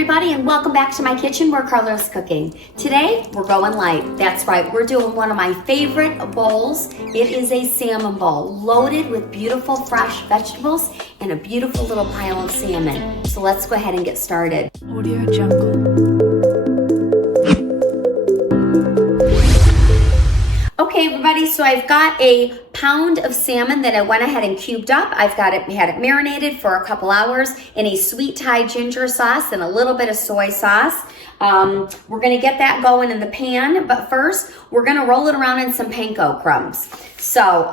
everybody, and welcome back to my kitchen where Carla's cooking. Today we're going light. That's right, we're doing one of my favorite bowls. It is a salmon bowl loaded with beautiful fresh vegetables and a beautiful little pile of salmon. So let's go ahead and get started. Audio Jungle. Okay, everybody, so I've got a pound of salmon that I went ahead and cubed up. I've got it, had it marinated for a couple hours in a sweet Thai ginger sauce and a little bit of soy sauce. We're gonna get that going in the pan, but first we're gonna roll it around in some panko crumbs. So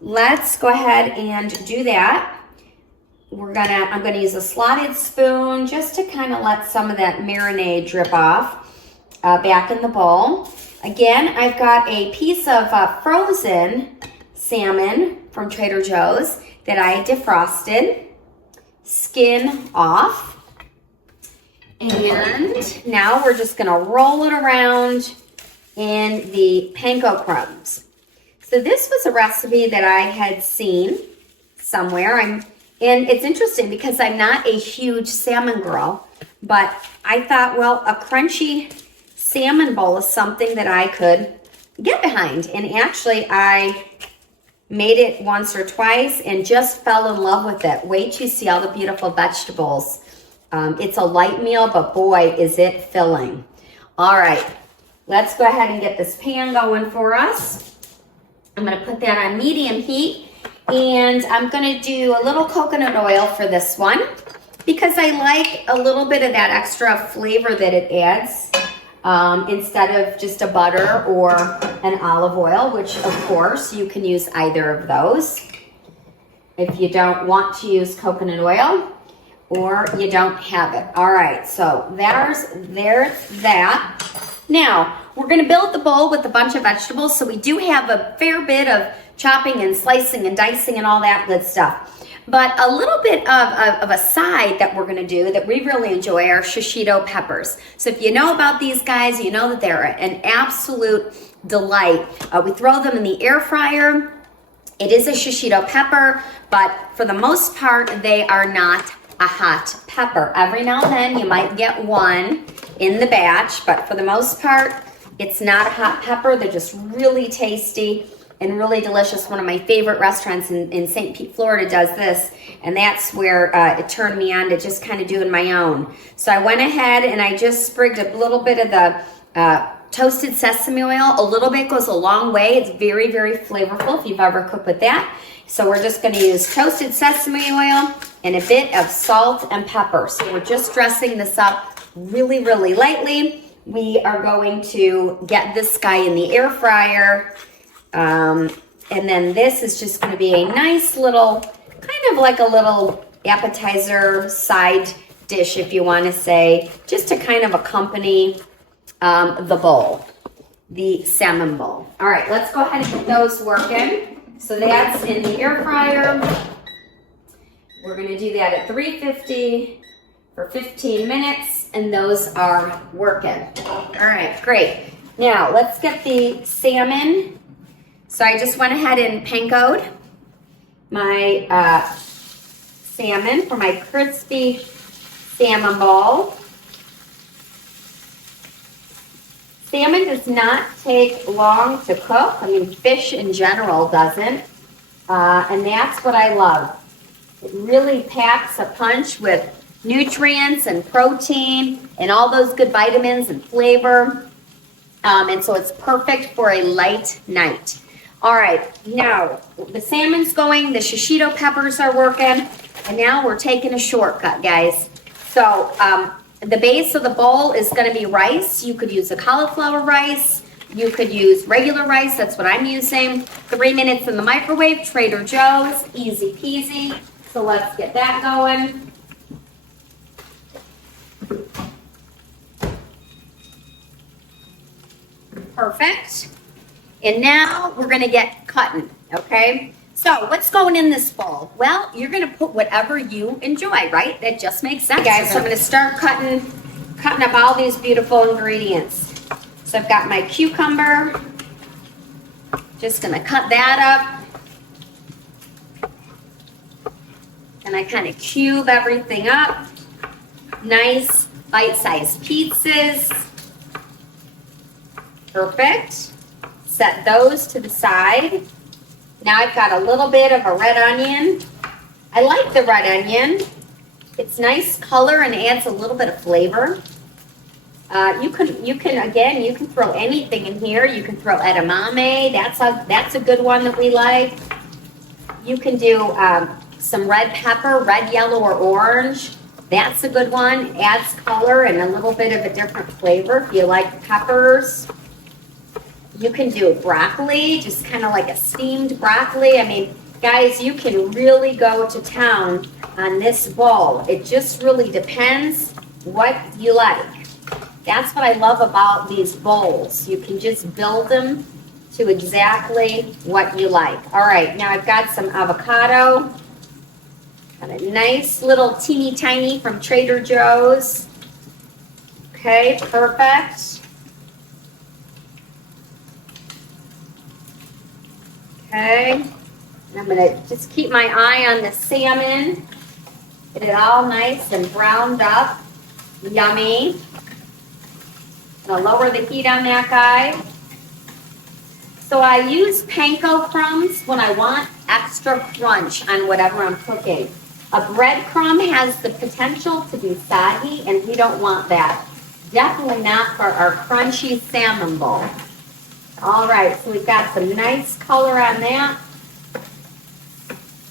let's go ahead and do that. I'm gonna use a slotted spoon just to kind of let some of that marinade drip off back in the bowl. Again, I've got a piece of frozen salmon from Trader Joe's that I defrosted, skin off. And now we're just gonna roll it around in the panko crumbs. So this was a recipe that I had seen somewhere. And it's interesting because I'm not a huge salmon girl, but I thought, well, a crunchy salmon bowl is something that I could get behind. And actually, I made it once or twice and just fell in love with it. Wait till you see all the beautiful vegetables. It's a light meal, but boy, is it filling. All right, let's go ahead and get this pan going for us. I'm gonna put that on medium heat, and I'm gonna do a little coconut oil for this one because I like a little bit of that extra flavor that it adds. Instead of just a butter or an olive oil, which of course you can use either of those if you don't want to use coconut oil or you don't have it. All right, so there's that. Now we're going to build the bowl with a bunch of vegetables, so we do have a fair bit of chopping and slicing and dicing and all that good stuff. But a little bit of a side that we're gonna do that we really enjoy are shishito peppers. So if you know about these guys, you know that they're an absolute delight. We throw them in the air fryer. It is a shishito pepper, but for the most part, they are not a hot pepper. Every now and then you might get one in the batch, but for the most part, it's not a hot pepper. They're just really tasty and really delicious. One of my favorite restaurants in St. Pete, Florida does this, and that's where it turned me on to just kind of doing my own. So I went ahead and I just sprigged a little bit of the toasted sesame oil. A little bit goes a long way. It's very, very flavorful if you've ever cooked with that. So we're just gonna use toasted sesame oil and a bit of salt and pepper. So we're just dressing this up really, really lightly. We are going to get this guy in the air fryer. And then this is just going to be a nice little, kind of like a little appetizer side dish, if you want to say, just to kind of accompany the bowl, the salmon bowl. All right, let's go ahead and get those working. So that's in the air fryer. We're going to do that at 350 for 15 minutes, and those are working. All right, great. Now let's get the salmon. So I just went ahead and pankoed my salmon for my crispy salmon bowl. Salmon does not take long to cook. I mean, fish in general doesn't. And that's what I love. It really packs a punch with nutrients and protein and all those good vitamins and flavor. And so it's perfect for a light night. All right, now the salmon's going, the shishito peppers are working, and now we're taking a shortcut, guys. So the base of the bowl is gonna be rice. You could use a cauliflower rice. You could use regular rice, that's what I'm using. 3 minutes in the microwave, Trader Joe's, easy peasy. So let's get that going. Perfect. And now we're gonna get cutting, okay? So what's going in this bowl? Well, you're gonna put whatever you enjoy, right? That just makes sense. Okay, guys, so I'm gonna start cutting up all these beautiful ingredients. So I've got my cucumber. Just gonna cut that up. And I kind of cube everything up. nice bite-sized pieces. Perfect. Set those to the side. Now I've got a little bit of a red onion. I like the red onion. It's nice color and adds a little bit of flavor. You can throw anything in here. You can throw edamame. That's a good one that we like. You can do some red pepper, red, yellow, or orange. That's a good one. Adds color and a little bit of a different flavor if you like peppers. You can do broccoli, just kind of like a steamed broccoli. I mean, guys, you can really go to town on this bowl. It just really depends what you like. That's what I love about these bowls. You can just build them to exactly what you like. All right, now I've got some avocado. Got a nice little teeny tiny from Trader Joe's. Okay, perfect. Okay, and I'm gonna just keep my eye on the salmon. Get it all nice and browned up. Yummy. Gonna lower the heat on that guy. So I use panko crumbs when I want extra crunch on whatever I'm cooking. A breadcrumb has the potential to be soggy, and we don't want that. Definitely not for our crunchy salmon bowl. All right, so we've got some nice color on that.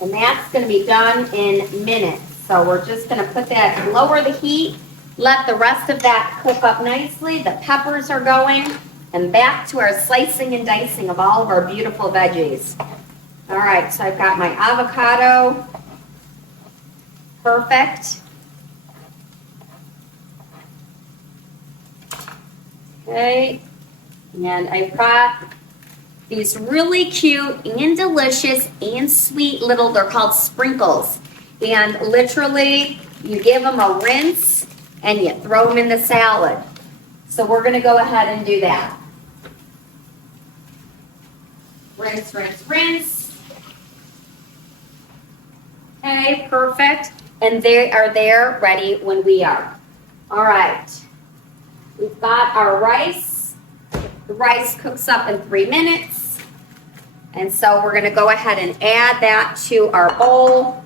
And that's gonna be done in minutes. So we're just gonna put that, lower the heat, let the rest of that cook up nicely. The peppers are going, and back to our slicing and dicing of all of our beautiful veggies. All right, so I've got my avocado. Perfect. Okay, and I've got these really cute and delicious and sweet little, they're called sprinkles. And literally, you give them a rinse and you throw them in the salad. So we're gonna go ahead and do that. Rinse, rinse, rinse. Okay, perfect. And they are there ready when we are. All right. We've got our rice. The rice cooks up in 3 minutes. And so we're gonna go ahead and add that to our bowl.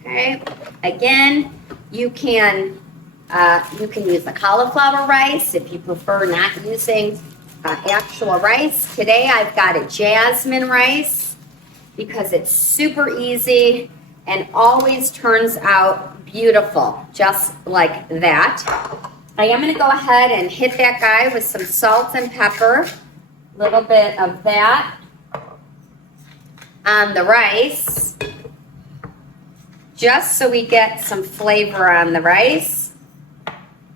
Okay, again, you can use the cauliflower rice if you prefer not using actual rice. Today I've got a jasmine rice because it's super easy and always turns out beautiful, just like that. I am going to go ahead and hit that guy with some salt and pepper, a little bit of that on the rice, just so we get some flavor on the rice.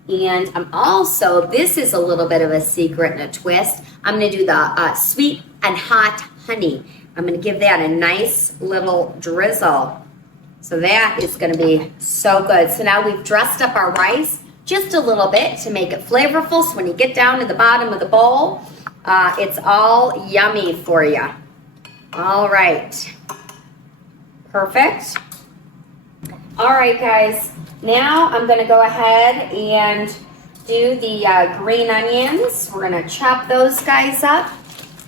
And I'm also, this is a little bit of a secret and a twist, I'm going to do the sweet and hot honey. I'm going to give that a nice little drizzle. So that is going to be so good. So now we've dressed up our rice just a little bit to make it flavorful. So when you get down to the bottom of the bowl, it's all yummy for you. All right. Perfect. All right, guys. Now I'm going to go ahead and do the green onions. We're going to chop those guys up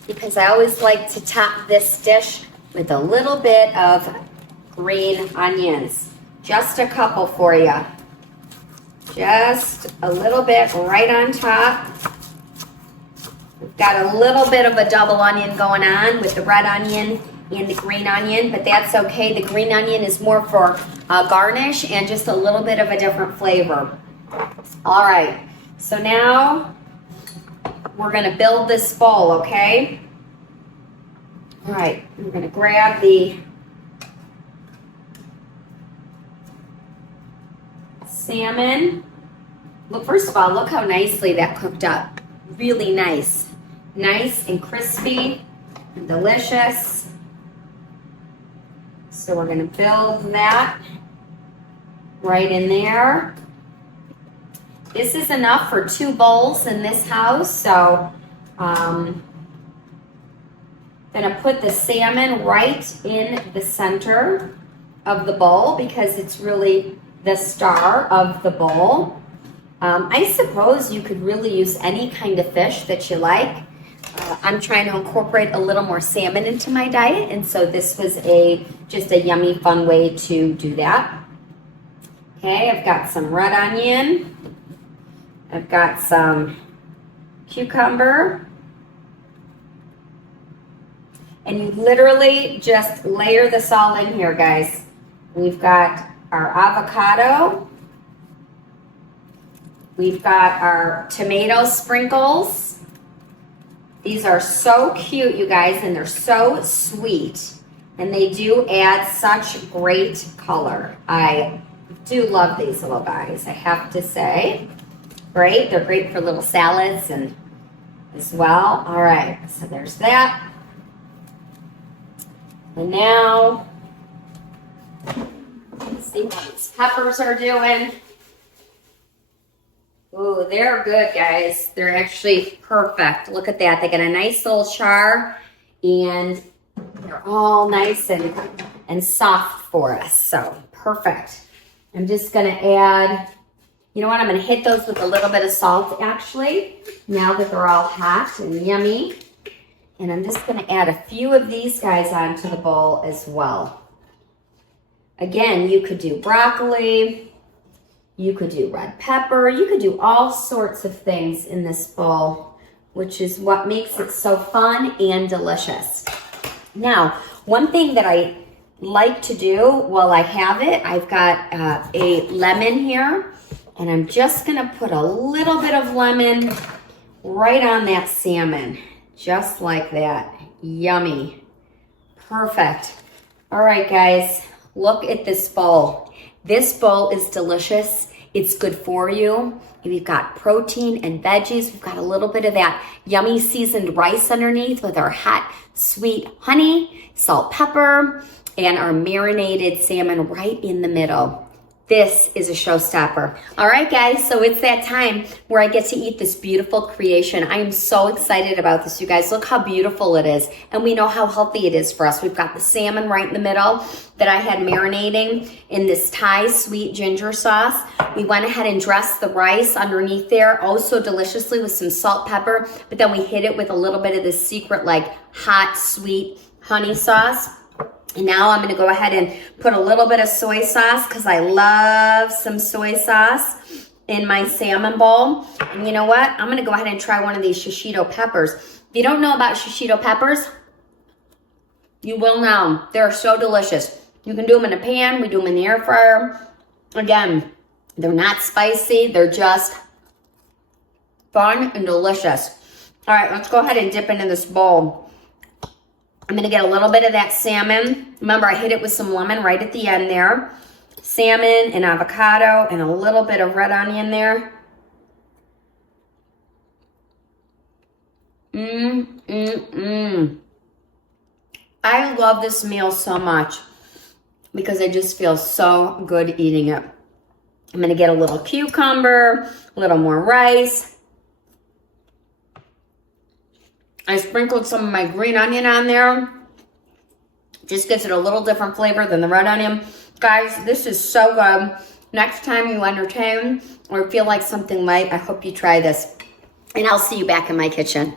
because I always like to top this dish with a little bit of green onions. Just a couple for you. Just a little bit right on top. We've got a little bit of a double onion going on with the red onion and the green onion, but that's okay. The green onion is more for garnish and just a little bit of a different flavor. All right, so now we're gonna build this bowl, okay? All right, I'm gonna grab the salmon. Look, first of all, look how nicely that cooked up. Really nice. Nice and crispy and delicious. So we're gonna build that right in there. This is enough for 2 bowls in this house, so I'm gonna put the salmon right in the center of the bowl because it's really the star of the bowl. I suppose you could really use any kind of fish that you like. I'm trying to incorporate a little more salmon into my diet, and so this was just a yummy, fun way to do that. Okay, I've got some red onion. I've got some cucumber. And you literally just layer this all in here, guys. We've got our avocado. We've got our tomato sprinkles. These are so cute, you guys, and they're so sweet. And they do add such great color. I do love these little guys, I have to say. Great, they're great for little salads and as well. All right, so there's that. And now, let's see how these peppers are doing. Ooh, they're good, guys. They're actually perfect. Look at that. They got a nice little char, and they're all nice and soft for us. So, perfect. I'm just going to add, you know what? I'm going to hit those with a little bit of salt, actually, now that they're all hot and yummy. And I'm just going to add a few of these guys onto the bowl as well. Again, you could do broccoli. You could do red pepper. You could do all sorts of things in this bowl, which is what makes it so fun and delicious. Now, one thing that I like to do while I have it, I've got a lemon here, and I'm just going to put a little bit of lemon right on that salmon, just like that. Yummy. Perfect. All right, guys, look at this bowl. This bowl is delicious. It's good for you. We've got protein and veggies. We've got a little bit of that yummy seasoned rice underneath with our hot, sweet honey, salt, pepper, and our marinated salmon right in the middle. This is a showstopper. All right, guys, so it's that time where I get to eat this beautiful creation. I am so excited about this, you guys. Look how beautiful it is, and we know how healthy it is for us. We've got the salmon right in the middle that I had marinating in this Thai sweet ginger sauce. We went ahead and dressed the rice underneath there, oh so deliciously, with some salt, pepper, but then we hit it with a little bit of this secret, like, hot, sweet honey sauce. And now I'm going to go ahead and put a little bit of soy sauce, because I love some soy sauce in my salmon bowl. And you know what? I'm going to go ahead and try one of these shishito peppers. If you don't know about shishito peppers, you will now. They're so delicious. You can do them in a pan. We do them in the air fryer. Again, they're not spicy. They're just fun and delicious. All right, let's go ahead and dip into this bowl. I'm going to get a little bit of that salmon. Remember, I hit it with some lemon right at the end there. Salmon and avocado and a little bit of red onion there. I love this meal so much because I just feel so good eating it. I'm going to get a little cucumber, a little more rice. I sprinkled some of my green onion on there. Just gives it a little different flavor than the red onion. Guys, this is so good. Next time you entertain or feel like something light, I hope you try this. And I'll see you back in my kitchen.